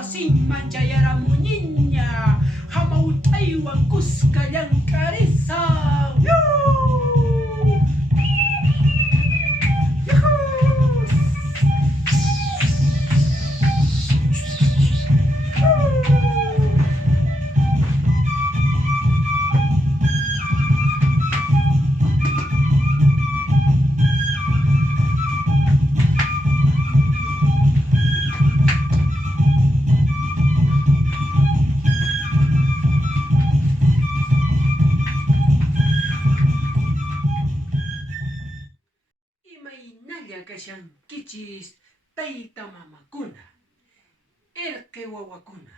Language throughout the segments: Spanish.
wasinman chayaramuniña hamautaywan kuska llankarisa. Imaynalla kashankichis tayta mamakuna, irqi wawakuna,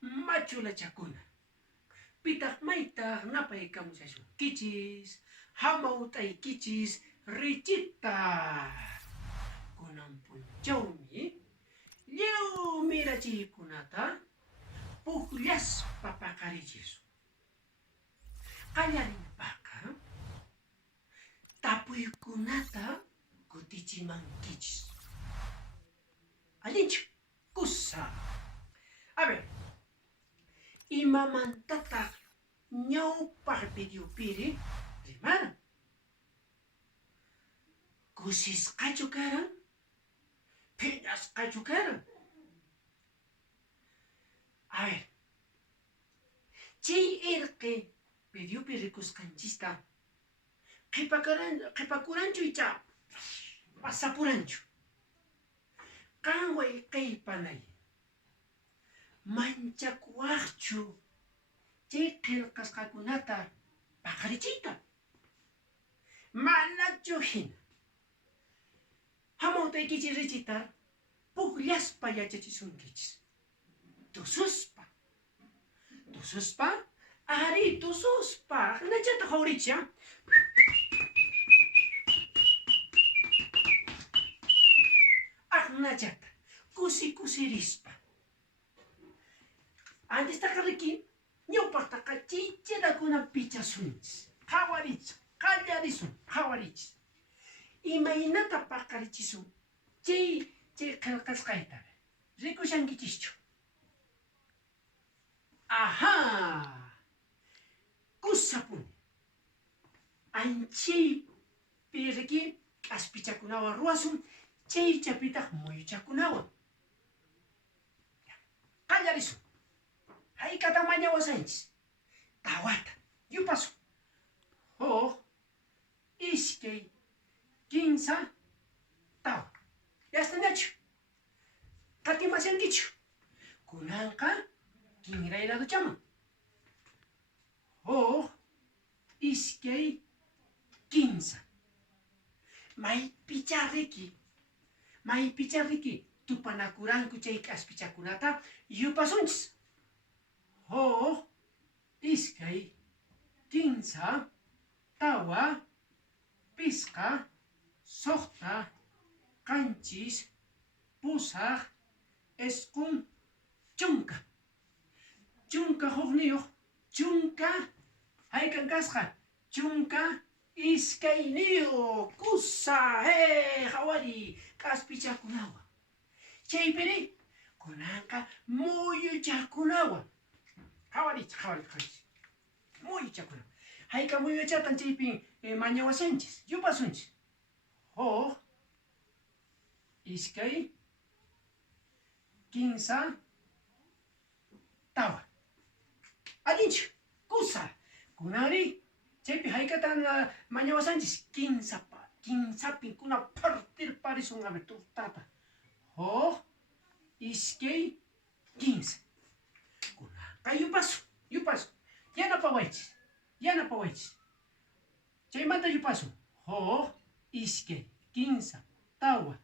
machulachakuna. Pitaq maytaq napaykamushashunkichis, hamautaykichis richita. Kunan punchawmi lliw mirachiykunata puqllaspa paqarichisun. Qallarinpaqa tapuykunata kutichimankichis. Allinchu, kusa. A ver, imamantataq ñawpaq videopiri rimaran. Kusisqachu karan, phiñasqachu karan. A ver, chay irqi videopi rikusqanchista qhipakuranchu icha pasapuranchu. Qanway qillpanay manchakuwaqchu chay qillqasqakunata paqarichiyta. Manachu hina hamautaykichis richitar puqllaspa yachachisunkichis. Tususpa, ari tususpa, hinachata hawricha. Ahnachata, kusirispa. Antes takariki, ñawpaqtaqa chicharakuna pichasunchis. Qallarisun. Imaynata paqarichisun, chay qillqasqayta rikushankichischu. Aha, kusapuni. Anchaypi riki k'aspichakunawan ruwasun, chaychapitaq muyuchakunawan. Qallarisun. Haykata mañawasanchis. Tawata, yupasun. Iskay, kinsa, tawa. Yastañachu. Qatimasankichu. Kunanqa kinrayrado chaman. Iskay, kinsa. Maypicha riki tupanakuranku chay k'aspichakunata yupasunchis. Iskay, kinsa, tawa, pisqa, suqta, qanchis, pusaq, isqun, chunka. Chunka hukniyuq, chunka, haykan kasqa, chunka iskayniyuq, kusa, hawari, k'aspichakunawan. Chaypiri, kunanqa muyuchakunawan. Hawarichis. Muyuchakunawan. Hayka muyuchatan chaypi mañawasanchis, yupasunchis. Iskay, kinsa, tawa. Allinchu, kusa. Kunari, chaypi haykatan mañawasanchis, kinsapi kuna partirparisun a ver tutata. Iskay, kinsa. Kunanqa yupasun. Yanapawaychis. Chaymanta yupasun. Iskay, kinsa, tawa,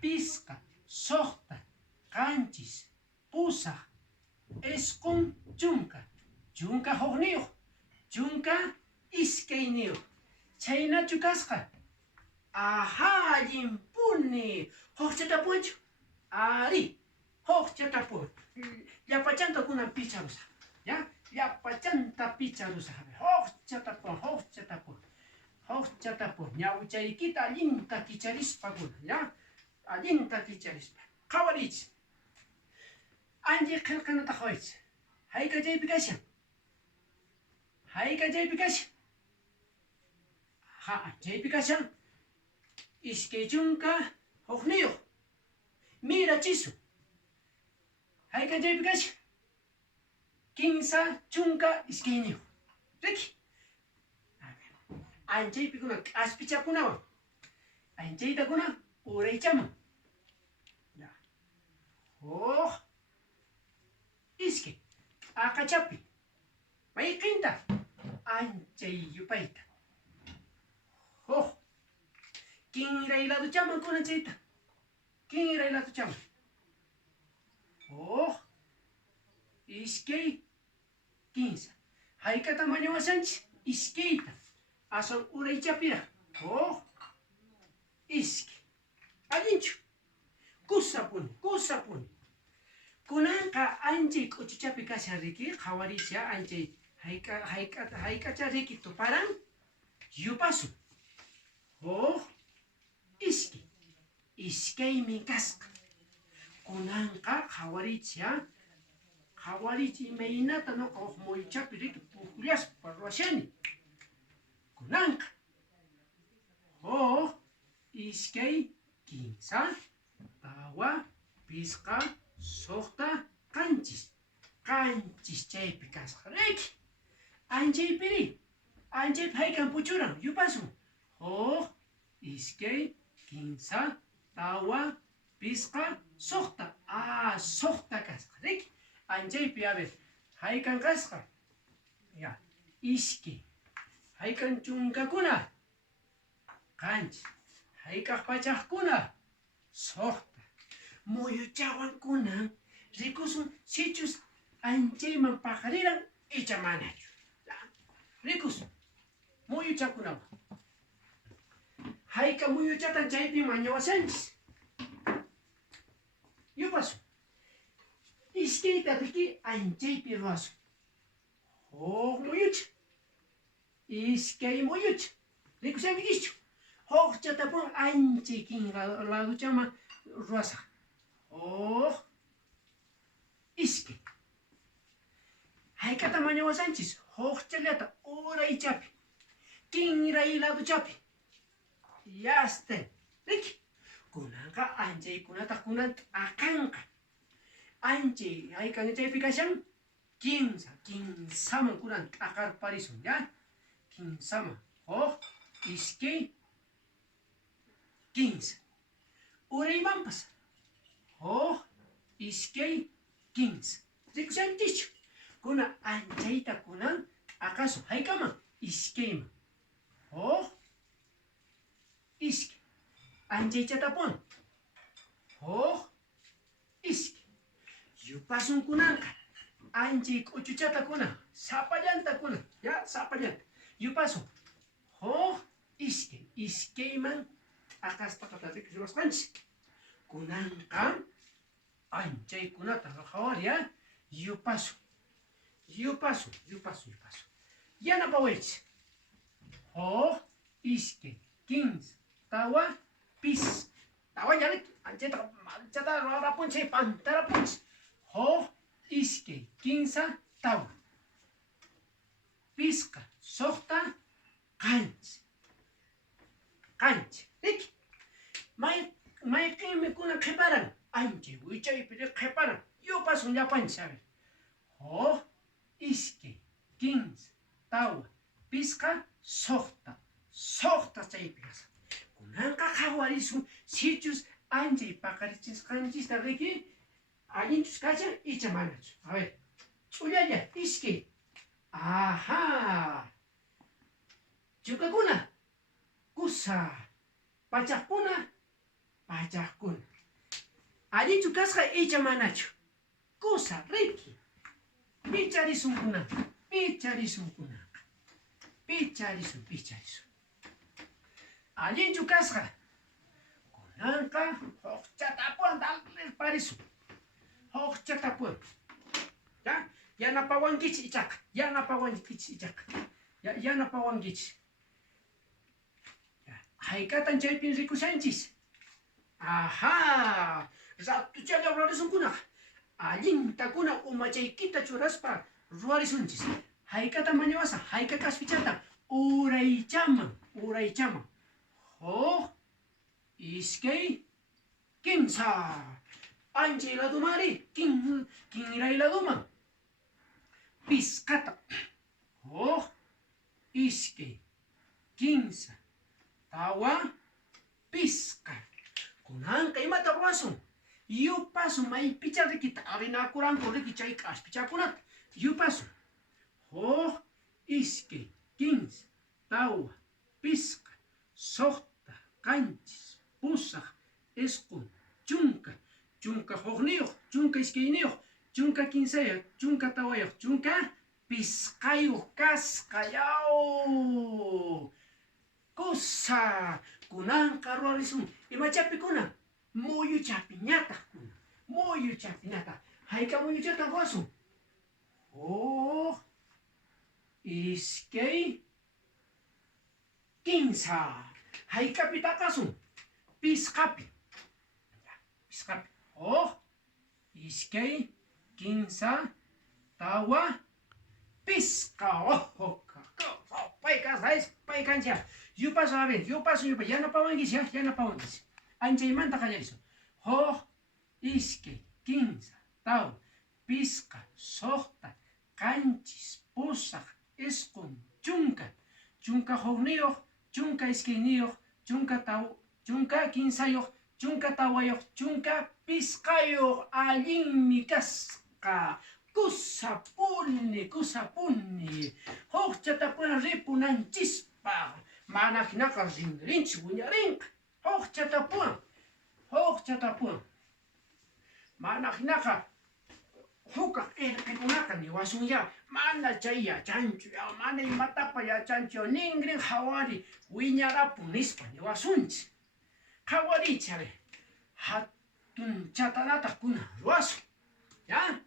pisqa, suqta, qanchis, pusaq, isqun, chunka. Chunka hukniyuq, chunka iskayniyuq. Chaynachu kasqa. Aha, allinpuni. Huqchatapunchu. Ari, huqchatapun. Llapachanta kunan picharusaq. Ya? Llapachanta picharusaq. Huqchatapun. Ñawchaykita allinta kicharispa kunan. Ya? Allinta kicharispa. Qhawariychis. Anjay qillqanata qo'ydi. Hayka jaypi kashan. Hayka jaypi kashan. Ha, jaypi kashan. Iskay chunka hukniyo. Mira chisu. Hayka jaypi kashan. Kinsa chunka iskayniyo. Riki. Anjaypi kuna aspichakunawan. Anjayta kuna uraychaman. Ya. Oh. Iskay. Akachapi. Mayqinta. Anchay yupayta. Oh. Kinrayladu chaman kuna chayta. Kinrayladu chaman. Oh. Iskay. Kinsa. Haykata mañawasanchis. Iskayta. Ason uraychapira. Oh. Iskay. Allinchu. Kusapuni. Kunanqa anjay k'uchuchapi kashan riki qhawarisha anjay haykacha riki tuparan yupasun. Oh, iskaymi kasqa. Kunanqa qhawarichi imaynata nuqa huk muyuchapi riki puqllaspa ruwashani. Kunanqa. Oh, iskay kinsa tawa pisqa suqta qanchis chaypi kasqa riki. Anchaypi haykan puchuran yupasun. Oh, iskay kinsa tawa pisqa suqta. Suqta kasqa riki. Anchaypi a ver haykan kasqa. Ya, iskay haykan chunkakuna qanchis. Haykaq pachaqkuna suqta. Muyuchawankuna rikusun sichus anchayman paqariran icha manachu. Rikusun muyuchakunawan. Hayka muyuchatan chaypi mañawasanchis. Yupasun. Iskayta riki anchaypi ruwasun. Huk muyucha. Iskay muyucha. Rikusankichu. Hukchatapun anchay kinladuchaman ruwasaq. Oh, iskay. Haykata mañawasanchis. Hukchallata uraychapi. Kinrayladuchapi. Yasten. Riki. Kunanqa anchaykunata kunan t'aqanqa. Anchay haykan chaypi kashan kinsaman kunan t'aqarparisun ya. Kinsaman. Oh, iskay kinsa. Uraymanpas. Oh, iskay kinsa. Rikusankichu. Kuna anchayta kunan t'aqasun. Haykaman iskayman. Oh, iskay. Anchaychatapun. Oh, iskay. Yupasun kunanqa. Anchay k'uchuchata kuna. Sapallanta kuna. Ya, sapallanta. Yupasun. Oh, iskay. Iskayman t'aqaspaqata riqsirusqanchis. Kunanqa anchaykunata qhawar ya. Yupasun. Yanapawaychis. Oh, iskay. Kinsa. Tawa. Pis. Tawa yarik. Anchayta rurapunchis. Pantarapunchis. Oh, iskay. Kinsa. Tawa. Pisqa. Suqta. Qanchis. Riki. Mayqinmi kuna qhiparan. Anchay wichaypi qhiparan. Yupasun llapanchis a ver. Oh, iskay. Kinsa. Tawa. Pisqa. Suqta chaypi kasqa. Kunanqa qhawarisun sichus anchay paqarichisqanchista riki. Allinchus kashan icha manachu. A ver. Ch'ullalla. Iskay. Aha. Chunkakuna. Kusa. Pachaqkuna. Allinchu kasqa icha manachu. Kusa riki. Picharisun. Allinchu kasqa. Kunanqa hukchatapun parisun. Hukchatapun. Ya, yanapawankichis ichaqa. Yanapawankichis. Haykatan chaypin rikusanchis. Aha. Ratuchalla rurarisunkunaqa. allinta kuna umachaykita churaspa ruwarisunchis. Hayk'ata mañawasa, hayka k'aspichata uraychaman, uraychaman. Huk, iskay, kimsa. Anchay ladumari, kinray laduman. Pisqata. Huk, iskay, kimsa, tawa, pisqa. Kunanqa imata ruwasun. Yupasun maypicha riki tarinakuranku riki chay k'aspichakunata. Yupasun. Huk, iskay, kimsa, tawa, pisqa, suqta, qanchis, pusaq, isqun, chunka. Chunka hukniyuq, chunka iskayniyuq, chunka kinsayuq, chunka tawayuq, chunka pisqayuq kasqayaw. Kusa kunanqa ruwarisun imachapi kuna muyuchapi ñataq kuna muyuchapi ñataq hayka muyuchata ruwasun. Huk, iskay, kimsa. Haykapi taqasun pisqapi. Pisqapi. Huk, iskay, kimsa, tawa, pisqa. Paykancha. Yupasun a ver, yupasun. Yanapawankish, yanapawankish. Anchaymanta qallarisun. Huk, iskay, kimsa, tawa, pisqa, suqta, qanchis, pusaq, isqun, chunka. Chunka hukniyuq, chunka iskayniyuq, chunka kinsayuq, chunka tawayuq, chunka pisqayuq. Allinmi kasqa. Kusapuni, kusapuni. Hukchatapuna ripunanchispa. Mana hinaqa rinrinchik wiñarinqa. Hukchatapuwan. Mana hinaqa hukaq irqikunaqa niwasunya mana chay yachanchu, mana imatapa yachanchu, ninrin hawari wiñarapun nispa niwasunchik. Qhawariychik a ver, hatun chatanataq kuna ruwasun, ya?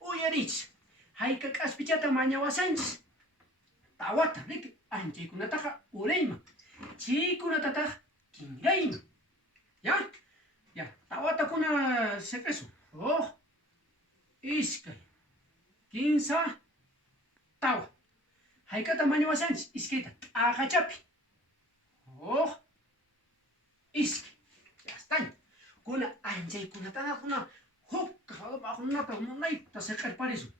Uyariychik, hayka k'aspichata mañawasanchis. Tawata riki anchaykunataqa urayman, chaykunatataq kinrayman, ya? Ya, tawata kuna seqesun. Huk, iskay, kimsa, tawa. Haykata mañawasanchis iskayta t'aqachapi. Huk, iskay. Yastaña. Kuna anchaykunataqa kuna huk hawapaqkunata munayta seqirparisun.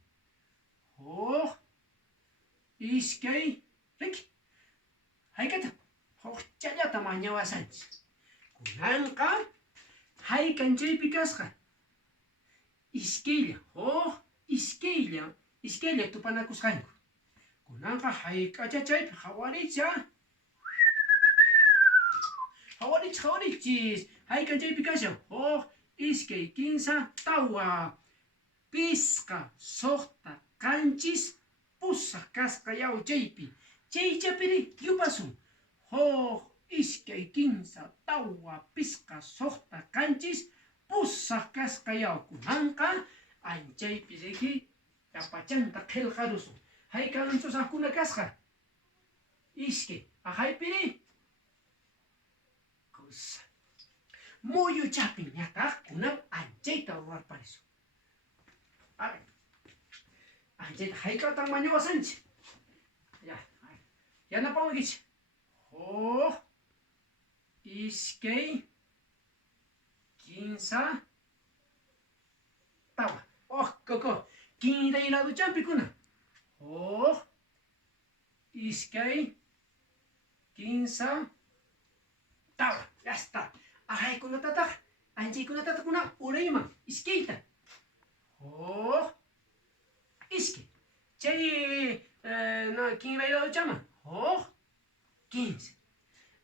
Huk, iskay, riki. Haykata hukchallata mañawasanchis. Kunanqa haykanchaypi kasqa. Iskaylla, huk, iskaylla tupanakusqanku. Kunanqa hayk'achachaypi hawaricha. Hawarichis. Haykanchaypi kashan. Huk, iskay, kimsa, tawa, pisqa, suqta, qanchis, pusaq kasqayaw chaypi. Chaychapiri yupasun. Huk, iskay, kimsa, tawa, pisqa, suqta, qanchis, pusaq kasqayaw. Kunanqa anchaypi riki yapachanta qillqarusun. Haykan ch'usaqkuna kasqa. Iskay, ahaypiri kusa. Muyuchapi ñataq kunan anchayta ruwarparisun. A ver, anchayta hayk'atan mañawasanchis. Ya, yanapawankichik. Huk, iskay, kimsa, tawa. Koko, kinray laduchampi kuna. Huk, iskay, kimsa, tawa. Ya está. Ahaykunatataq anchaykunatataq kuna urayman iskayta. Huk, iskay. Chay kinray laduchaman. Huk, kimsa.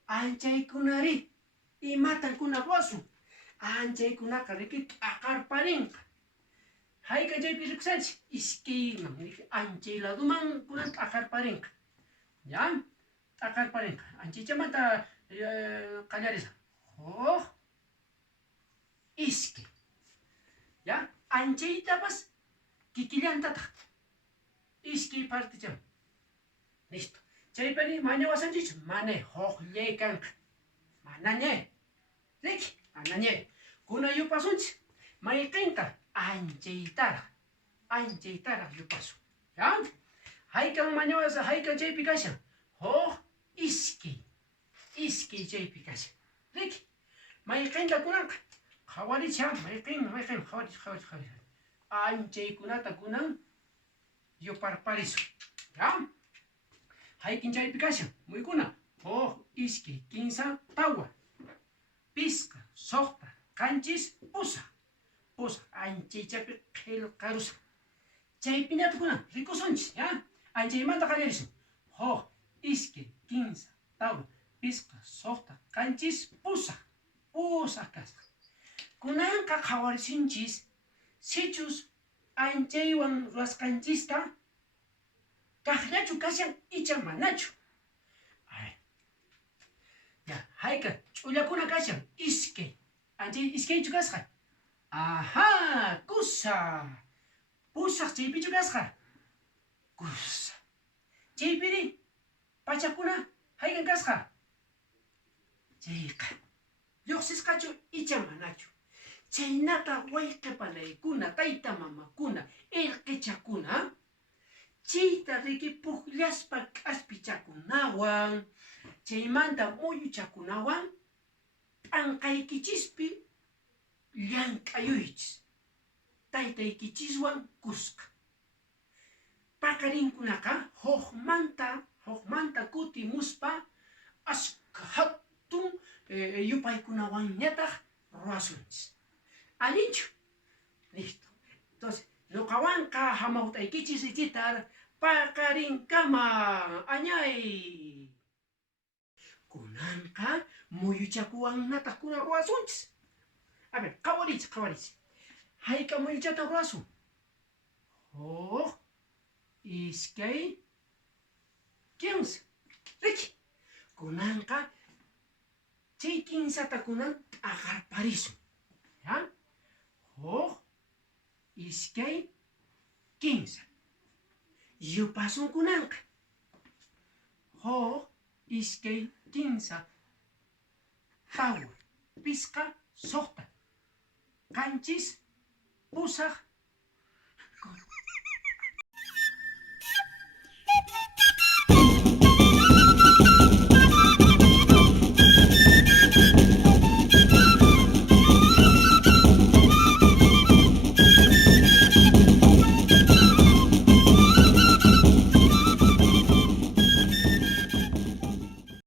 Anchaykunari imatan kuna ruwasun. Anchaykunaqa riki t'aqarparinqa. Haykanchaypi riqsanchik iskayman riki anchay laduman kuna t'aqarparinqa. Ya? T'aqarparinqa. Anchaychamanta qallarisqa. Huk, iskay. Ya? Anchaytapas kikillantataq. Iskay partichaman. Listo. Chaypari mañawasanchich. Mana hukllay kanqa. Mana ñay. Riki, mana ñay. Kuna yupasunchik. Mayqinqa anchaytaraq yupasun. ¿Ya? Haykan mañawasa, haykan chaypi kashan. Iskay chaypi kashan. Riki, mayqinta kunanqa. Qhawaricha, mayqin, qhawaricha. Anchaykunata kunan yuparparisun. ¿Ya? Haykin chaypi kashan. Muykuna. Iskay, kinsa, tawa. Pisqa, soqta, qanchis, pusa. Anchay chaypi qillqarusan. Chaypinata kunan rikusunchis, ¿ya? Anchaymanta qallarisun. Iskay, kinsa, tawa, pisqa, soqta, qanchis, pusa kasqa. Kunanqa qhawarisunchis sichus anchaywan ruwasqanchista kaqllachu kashan icha manachu. Ya, hayka ch'ullakuna kashan iskay. Anchay iskaychu kasqa. Aha, kusa. Pusaq chaypichu kasqa. Kusa. Chaypiri pachakuna haykan kasqa. Chayqa lluqsisqachu icha manachu. Chaynata wayqipalaykuna, tayta mamakuna, irqichakuna, chayta riki puqllaspa k'aspichakunawan, chaymanta muyuchakunawan, p'anqaykichispi llank'ayuychis. Taytaykichiswan kusqa. Paqarinkunaqa hukmanta kutimuspa ashka hatun yupaykunawanñataq ruwasunchis. Allinchu. Listo. Entonces, nuqawanqa hamaut'aykichis ichitar paqarinkama añay. Kunanqa muyuchakuwannataq kunan ruwasunchis. A ver, qawarichi. Hayka muyuchata ruwasun. Iskay, kinsa. Riki. Kunanqa chay kinsata kunan aqarparisun. ¿Ya? Iskay, kinsa. Yupasun kunanqa. Iskay, kinsa, tawa, pisqa, soqta, qanchis, pusaq,